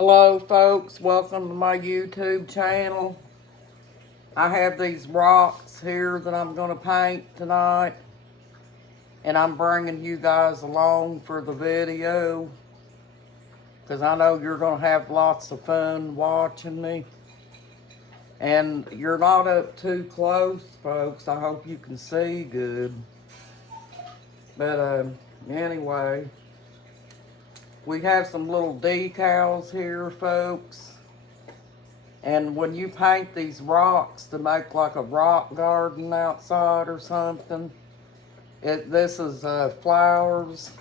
Hello folks, welcome to my YouTube channel. I have these rocks here that I'm going to paint tonight. And I'm bringing you guys along for the video. Because I know you're going to have lots of fun watching me. And you're not up too close, folks. I hope you can see good. But anyway, we have some little decals here, folks. And when you paint these rocks to make like a rock garden outside or something, this is flowers.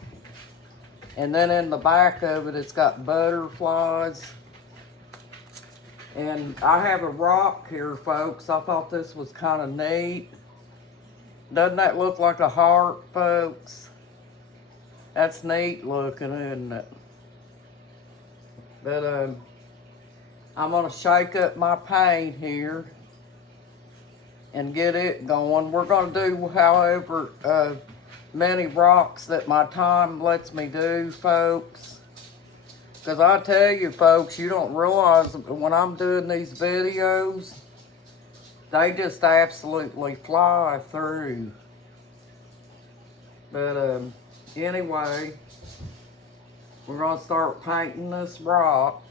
And then in the back of it, it's got butterflies. And I have a rock here, folks. I thought this was kind of neat. Doesn't that look like a heart, folks? That's neat looking, isn't it? But I'm going to shake up my paint here and get it going. We're going to do however many rocks that my time lets me do, folks. Because I tell you, folks, you don't realize when I'm doing these videos, they just absolutely fly through. But anyway, we're going to start painting this rock.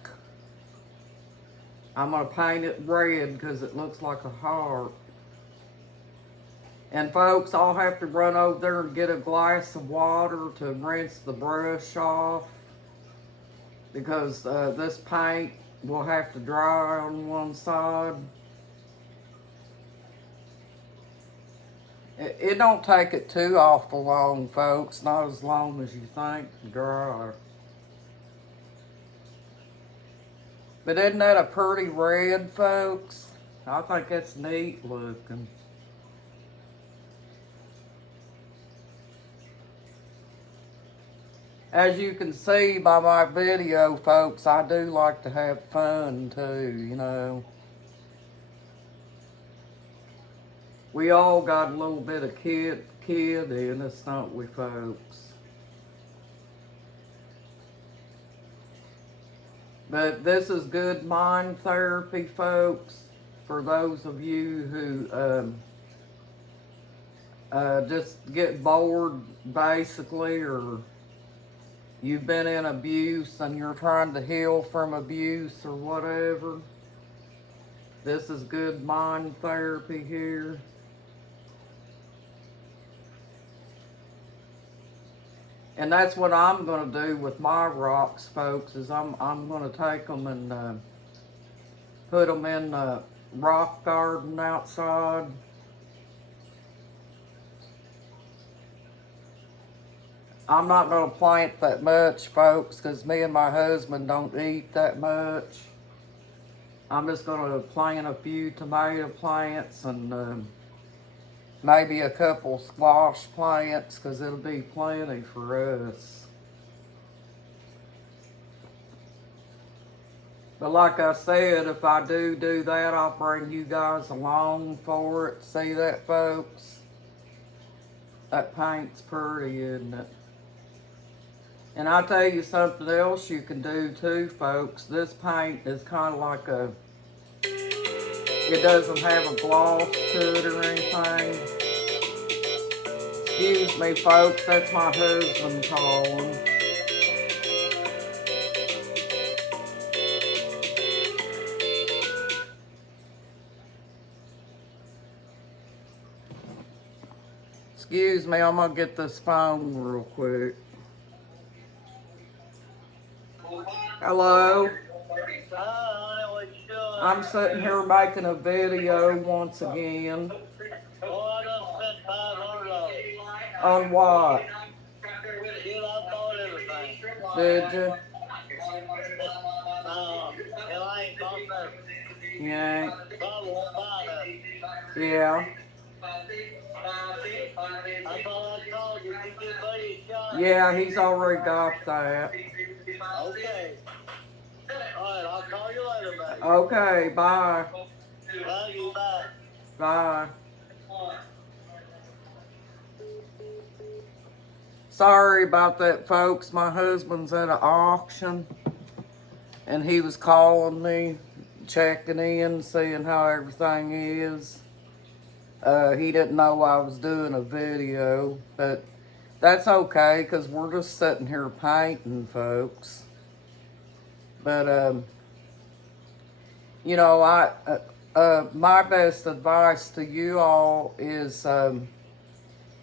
I'm going to paint it red because it looks like a heart. And folks, I'll have to run over there and get a glass of water to rinse the brush off. Because this paint will have to dry on one side. It don't take it too awful long, folks. Not as long as you think to dry. But isn't that a pretty red, folks? I think that's neat looking. As you can see by my video, folks, I do like to have fun too, you know. We all got a little bit of kid in us, don't we, folks? But this is good mind therapy, folks, for those of you who just get bored, basically, or you've been in abuse and you're trying to heal from abuse or whatever. This is good mind therapy here. And that's what I'm going to do with my rocks, folks, is I'm going to take them and put them in the rock garden outside. I'm not going to plant that much, folks, because me and my husband don't eat that much. I'm just going to plant a few tomato plants and maybe a couple squash plants, because it'll be plenty for us. But like I said, if I do that, I'll bring you guys along for it. See that, folks? That paint's pretty, isn't it? And I'll tell you something else you can do too, folks. This paint is kind of like it doesn't have a gloss to it or anything. Excuse me, folks, that's my husband calling. Excuse me, I'm gonna get this phone real quick. Hello? I'm sitting here making a video once again. On what? Did you? Yeah. Yeah. Yeah, he's already got that. Okay. Alright, I'll call you later, mate. Okay, bye. Love you, bye. Bye. Sorry about that, folks. My husband's at an auction. and he was calling me, checking in, seeing how everything is. He didn't know I was doing a video, but that's okay, because we're just sitting here painting, folks. But, you know, my best advice to you all is,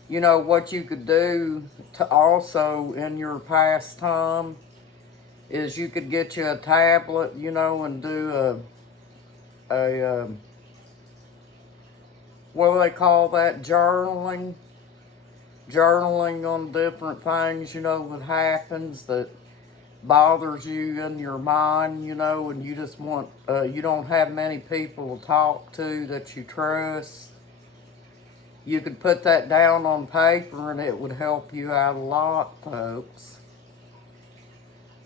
you know, what you could do to also in your pastime is you could get you a tablet, you know, and do a what do they call that? Journaling on different things, you know, that happens that bothers you in your mind, you know, and you just want, you don't have many people to talk to that you trust. You could put that down on paper and it would help you out a lot, folks.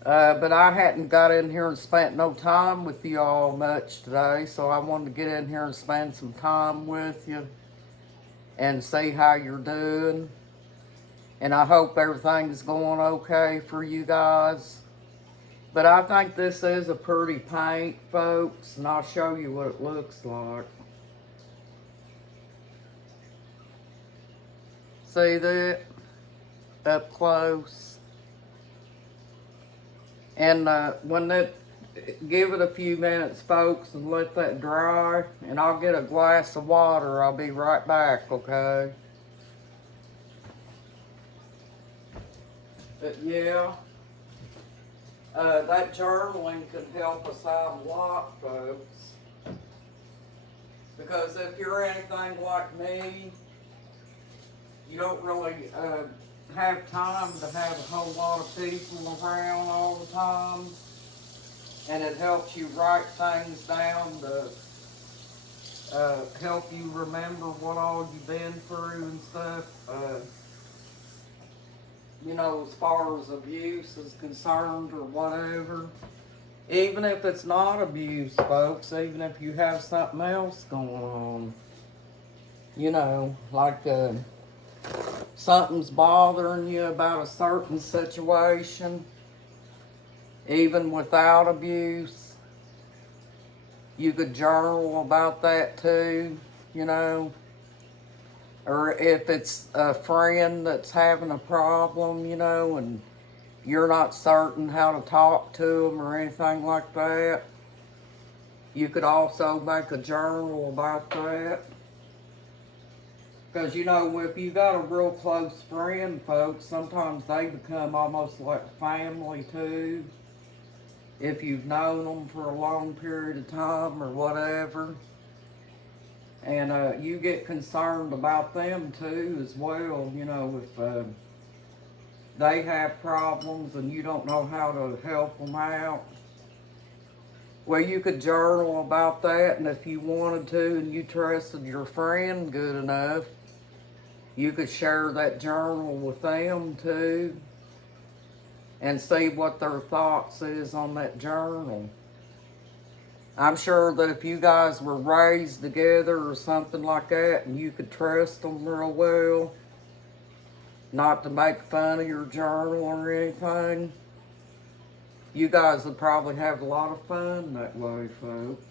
But I hadn't got in here and spent no time with you all much today, so I wanted to get in here and spend some time with you and see how you're doing. And I hope everything's going okay for you guys. But I think this is a pretty paint, folks, and I'll show you what it looks like. See that? Up close. And give it a few minutes, folks, and let that dry. And I'll get a glass of water. I'll be right back, okay? But yeah, that journaling can help us out a lot, folks. Because if you're anything like me, you don't really have time to have a whole lot of people around all the time, and it helps you write things down to help you remember what all you've been through and stuff, you know, as far as abuse is concerned or whatever. Even if it's not abuse, folks, even if you have something else going on, you know, like something's bothering you about a certain situation, even without abuse, you could journal about that too, you know. Or if it's a friend that's having a problem, you know, and you're not certain how to talk to them or anything like that, you could also make a journal about that. Because, you know, if you got a real close friend, folks, sometimes they become almost like family, too. If you've known them for a long period of time or whatever. And you get concerned about them, too, as well. You know, if they have problems and you don't know how to help them out. Well, you could journal about that, and if you wanted to and you trusted your friend good enough, you could share that journal with them too and see what their thoughts is on that journal. I'm sure that if you guys were raised together or something like that and you could trust them real well, not to make fun of your journal or anything, you guys would probably have a lot of fun that way, folks.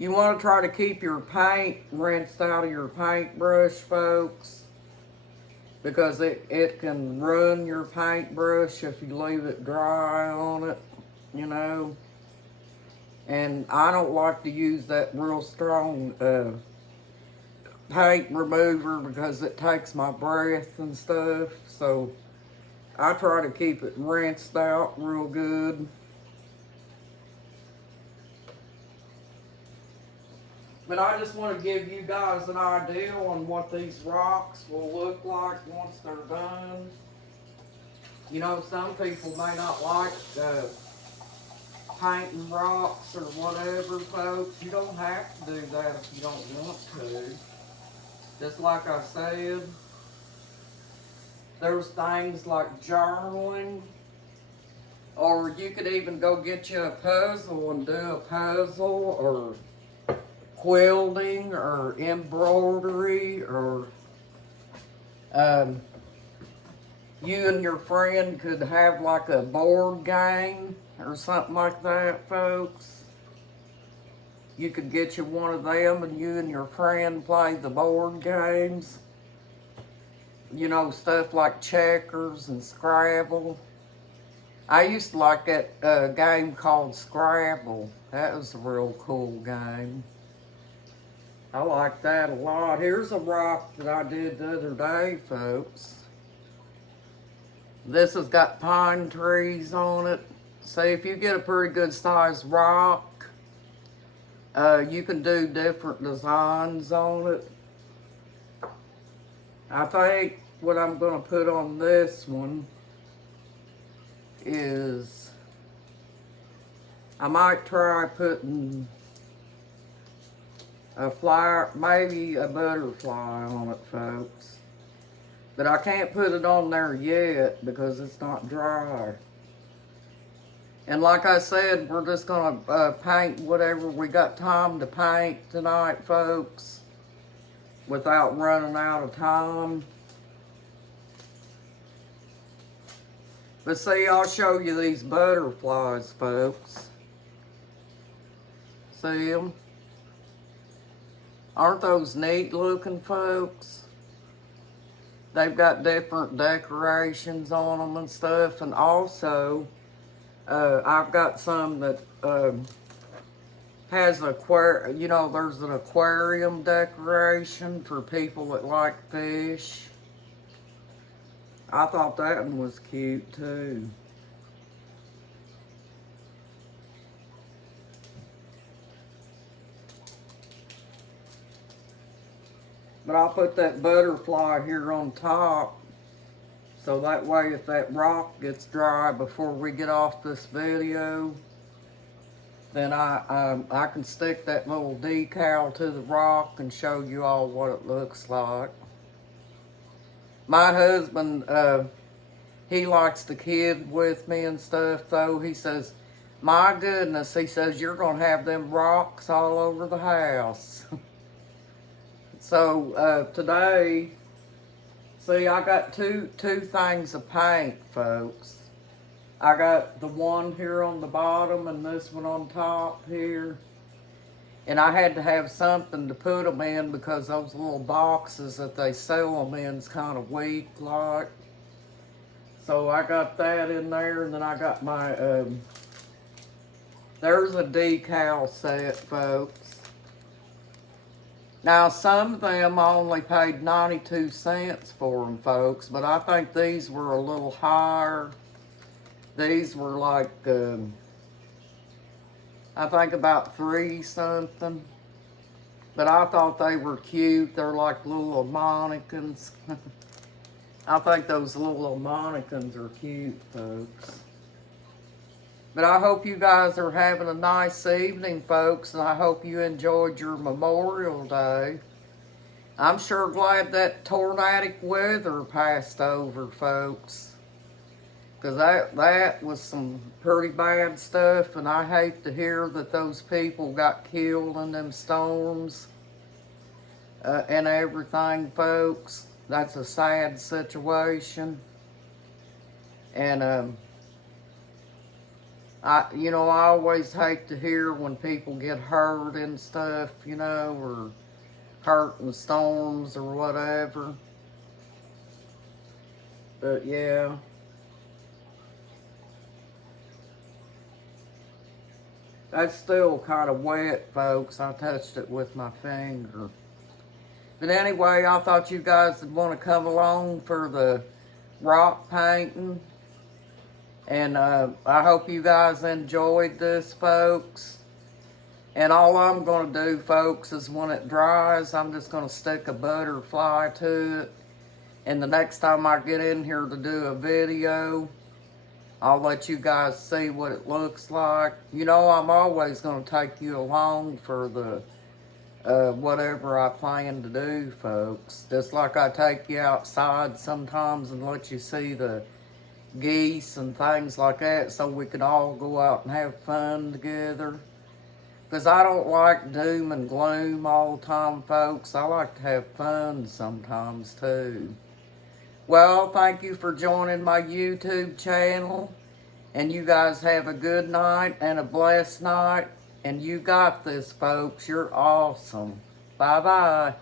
You want to try to keep your paint rinsed out of your paintbrush, folks, because it can ruin your paintbrush if you leave it dry on it, you know. And I don't like to use that real strong paint remover because it takes my breath and stuff. So I try to keep it rinsed out real good. But I just want to give you guys an idea on what these rocks will look like once they're done. You know, some people may not like painting rocks or whatever, folks. You don't have to do that if you don't want to. Just like I said, there's things like journaling, or you could even go get you a puzzle and do a puzzle, or quilting or embroidery, or you and your friend could have like a board game or something like that, folks. You could get you one of them and you and your friend play the board games. You know, stuff like checkers and Scrabble. I used to like that game called Scrabble. That was a real cool game. I like that a lot. Here's a rock that I did the other day, folks. This has got pine trees on it. So if you get a pretty good sized rock, you can do different designs on it. I think what I'm going to put on this one is I might try putting a flower, maybe a butterfly on it, folks. But I can't put it on there yet because it's not dry. And like I said, we're just going to paint whatever we got time to paint tonight, folks, without running out of time. But see, I'll show you these butterflies, folks. See them? Aren't those neat looking, folks? They've got different decorations on them and stuff. And also, I've got some that has an aquarium. You know, there's an aquarium decoration for people that like fish. I thought that one was cute too. But I'll put that butterfly here on top, so that way if that rock gets dry before we get off this video, then I can stick that little decal to the rock and show you all what it looks like. My husband, he likes to kid with me and stuff though. He says, my goodness, he says, you're going to have them rocks all over the house. So today, see, I got two things of paint, folks. I got the one here on the bottom and this one on top here. And I had to have something to put them in because those little boxes that they sell them in is kind of weak, like. So I got that in there, and then I got my, there's a decal set, folks. Now, some of them I only paid 92 cents for them, folks, but I think these were a little higher. These were like, I think about 3 something. But I thought they were cute. They're like little mannequins. I think those little mannequins are cute, folks. But I hope you guys are having a nice evening, folks, and I hope you enjoyed your Memorial Day. I'm sure glad that tornadic weather passed over, folks, because that was some pretty bad stuff, and I hate to hear that those people got killed in them storms and everything, folks. That's a sad situation. And I always hate to hear when people get hurt and stuff, you know, or hurt in storms or whatever. But yeah. That's still kind of wet, folks. I touched it with my finger. But anyway, I thought you guys would want to come along for the rock painting. And I hope you guys enjoyed this, folks. And all I'm going to do, folks, is when it dries, I'm just going to stick a butterfly to it. And the next time I get in here to do a video, I'll let you guys see what it looks like. You know, I'm always going to take you along for the whatever I plan to do, folks. Just like I take you outside sometimes and let you see the geese and things like that so we can all go out and have fun together. Because I don't like doom and gloom all the time, folks. I like to have fun sometimes too. Well, thank you for joining my YouTube channel. And you guys have a good night and a blessed night. And you got this, folks. You're awesome. Bye-bye.